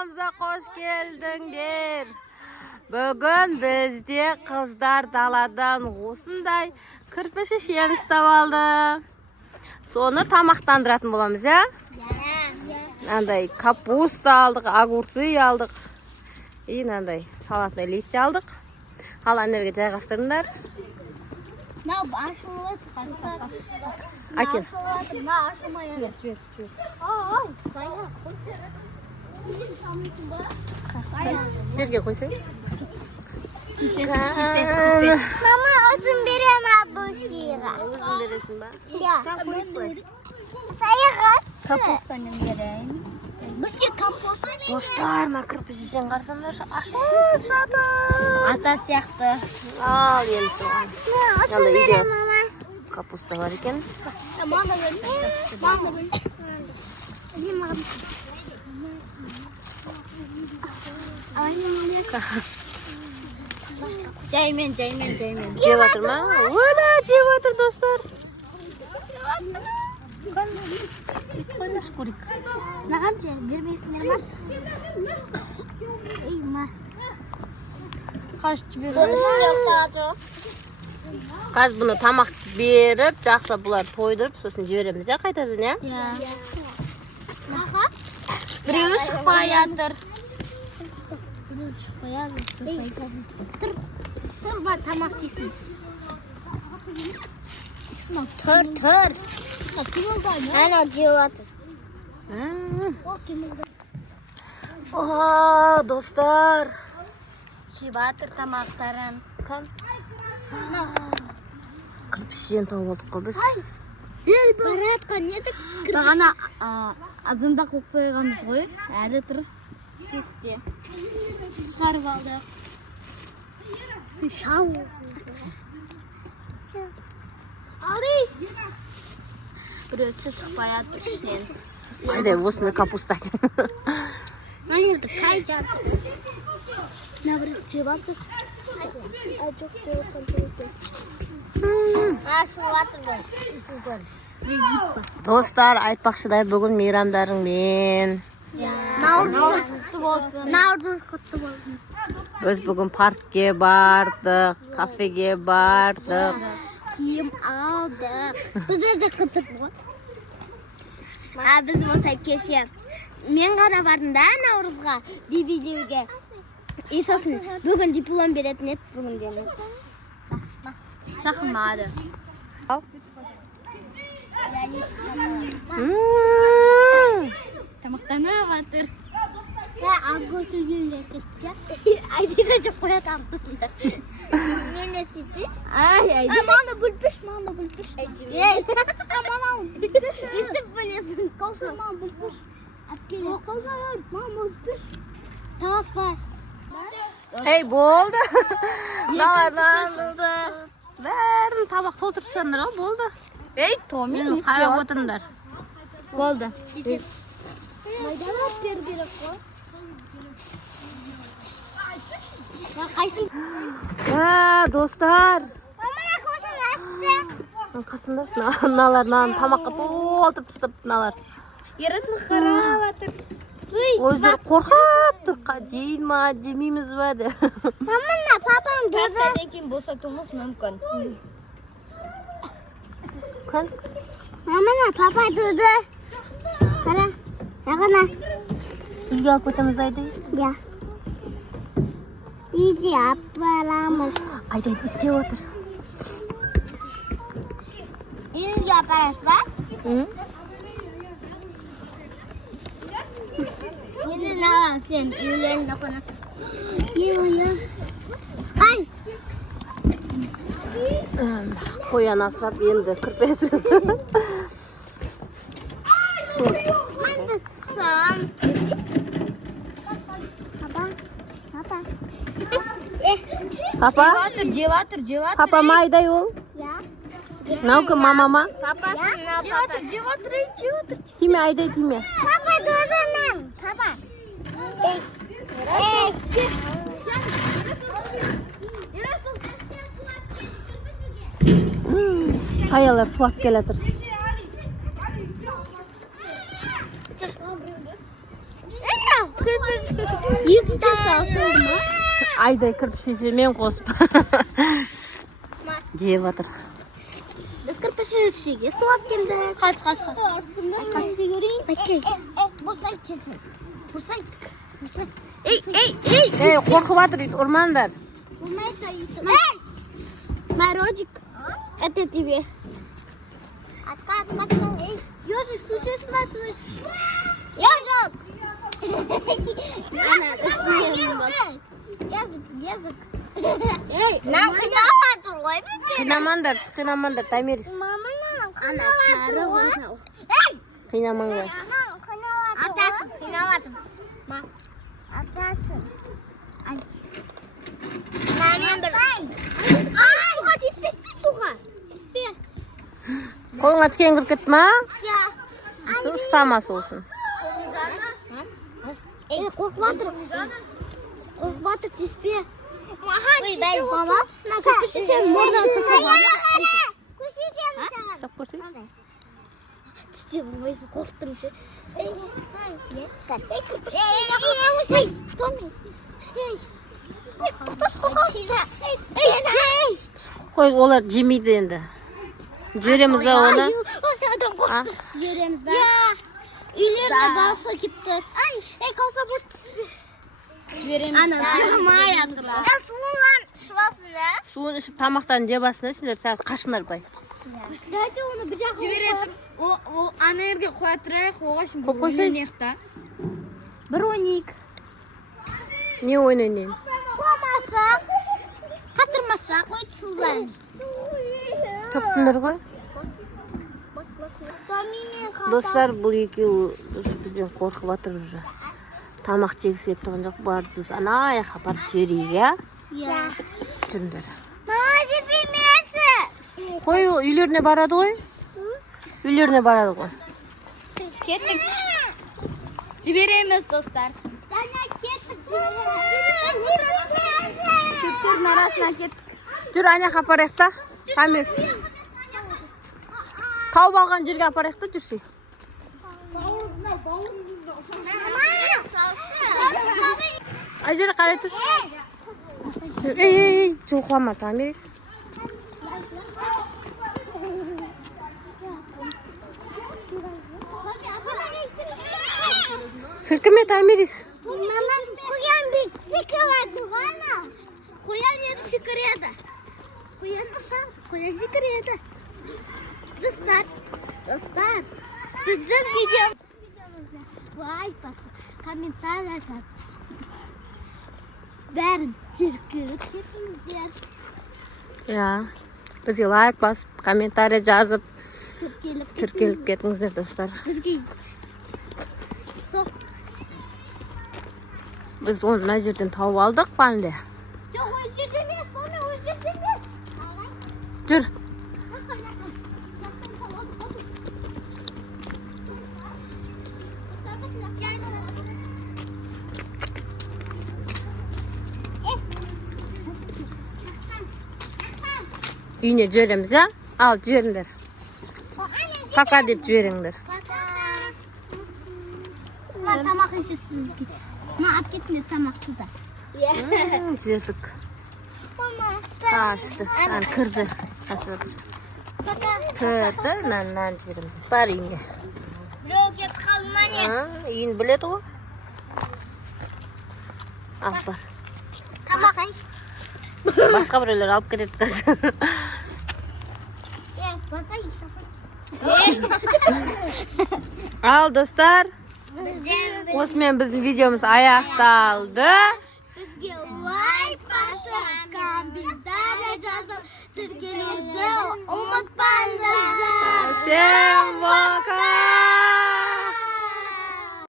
kanalımıza hoş geldingler. Bugün bizde kızlar daladan osындай kırpış işini istab aldı. Sonra tamaqtandırатын bolamız ya. Андай kapusta aldık, огурцы aldık. İyi андай salatный лист aldık. Halanlarga жайгаштырыңдар. Akin. Жерге қойсаң. Mama özüm veremem bu şeyi. Өзің бересің ба? Ya. Saya kapustanın vereyim. Bütün kapusta. Достар, мына кірпіш ішін қарасаңдаршы, ашып жатыр. Ата сияқты. Ал енді соған. Özüm veremem mama. Капуста бар екен. Mama ver. Mama ver. Jaymen. Жеп жатыр ма? Ола, жеп жатыр достар. Нағанша бермейсіңдер ма? Ей, ма. Қашты береміз. Қазір бұны тамақ беріп, жақсы бұлар тойдырып, сосын жібереміз, я қайтадан, я? Біреуі шықпай жатыр. Тұр ба, тамақ жейсің. Тұр. Әне жеп жатыр. Оха, достар. Жеп жатыр тамақтарын. Кірпішен тауып алдық қой біз. Баратқан едік. Бағана азында қойып қойғанбыз ғой. Әлі тұр. Тесте. Шығарып алдық. Шау. Али. Біреусі шықпай жатыр ішінен. Айдай, осыны капуста. Мәнерді қай жатыр. Нәбір жеп жатыр. Жоқ жеп жатыр. Ашып жатыр бұл. Достар, айтпақшыдай бүгін мейрамдарыңмен. Наурыз құтты болсын. Наурыз құтты болсын. Біз бүгін паркке бардық, кафеге бардық. Киім алдық. Бізде де құтып ғой. Біз болса кеше. Мен ғана бардым да наурызға DVD-ге. И сосын бүгін диплом беретін еді, бүгін бермеді. Шақырмады. Тамақтанып жатыр. Агутыгенге кетті. Айдыға жоқ қоят антысында. Мені сөйтіш. Мана бүлпіш. Мана бүлпіш. Естіп білесің. Қауша, мана бүлпіш. Әпкелі. Қауша, мана бүлпіш. Таспа. Ей, болды. Екіншісі Бәрін табақ толтырып тастаңдар, болды. Ей, Томи, Мені қарап отырыңдар. болды. Майданат беру керек қой. Қайсың? Достар. Мамана қосың асты. Қасымдаршы, мыналарынан тамаққа толтырып тастап мыналар. Ересін қарап жатыр. Өздері қорқып тұр, жейін ма, жемейміз ба де. Мамана, папам деді. Пападан кейін босатуымыз мүмкін. Мамана, папа деді. Қара, жағына. Үйге алып кетеміз Айдай? Ja. Үйге апарамыз. Айдай істеп отыр. Үйге апарасыз ба? Мені алам сен үйлерінде қонақ. Ай! Қоян асырап енді кірпесін. Сам. Папа? Жеп жатыр. Папа ма Айдай ол? Наука мамама? Папа, жеп жатыр. Тиме Айдай, тиме. Папа, додынан. Папа. Саялар суап келатыр. Екі жасау ма? Айдай кірпішеше мен қосып. Жеп жатыр. Біз кірпішешеге суап келдік. Қас. Қас көрейін. Әкей. Босайт жетін. Босайт. Ей. Ей, қорқып жатыр дейді, ұрмаңдар. Морожик. Это тебе. Ежик, слушай, Ежик. Язык. Нам қинаматыр ғой. Қинамаңдар, Томирис. Қинамаңдар. Атасын, қинаматым. Атасын. Суға тиіспесін, суға. Тиіспе. Қолыңа тікен кіріп кетті ма? Ұстамас олсын. Қорқып тиіспе. Ой, дай, баба. Кірпіші сен морда ұстаса баба. Ұстап көрсей? Тісте болмайды, қорқыттым ше. Қой, олар жемейді енді. Жібереміз да оны. Адам қорқықты. Жібереміз ба? Үйлеріне балса кептір. Ей, қалса бұд түспе. Жібереміз. Ана, тұрмай атыра. Суынан шывасын ба? Суын ішіп тамақтарын жебасында сендер сәл қашынар бай. Дайте оны бір жақ жіберетіп. О, ана ерге қоя тұрайық, оғашын Қоп қойсайыз. Бір ойнейік. Не ойнайын? Қомасақ, қатырмасақ, ой түсілден. Топсыңдар ғой. Достар, бұл екеуі бізден қорқып жатыр уже. Тамақ жегісі еп тұрған жоқ, барды біз ана аяққа барып жіберейік, Иә. жүріңдер. Мама жібермесі. Қой, үйлеріне барады ғой. Үйлеріне барады ғой. Кеттік. Жібереміз, достар. Дана кеттік. Шөптердің арасына кеттік. Жүр, аяққа апарайық та. Тамир. Тауып алған жерге апарайық та жүрсей. Ай жері қарай тұр. Ей, жоқлама, Тамирис. Сіркіме, Тамирис. Мама, қоян бек секіреді ғана. Қоян еді секіреді. Қоян ұшан, қоян секіреді. Достар, біздің видеомызды лайк басып, комментарий жазып, бәрін тіркеліп кетіңіздер. Бізге лайк басып, комментарий жазып, Тіркеліп кетіңіздер, достар. Бізге соқ. Біз оны мына жерден тауып алдық, бәнде. Жоқ, өз жерде емес, оны өз жерде емес. Жүр. Үйіне жібереміз, Ал, жіберіңдер. Пока деп жіберіңдер. Тамақ ішесіз бізге. Алып кетіңдер тамақты да. Жібердік. Ашты. Кірді. Кірді, нан жібереміз. Бар үйіне. Біреу кет қалма не? Үйін біледі ғой. Ал, бар. Тамақ. Басқа біреулер алып кетеді қазір. Ал, достар. Осымен біздің видеомыз аяқталды. Бізге лайк басып, комментарий жазып, тіркелуді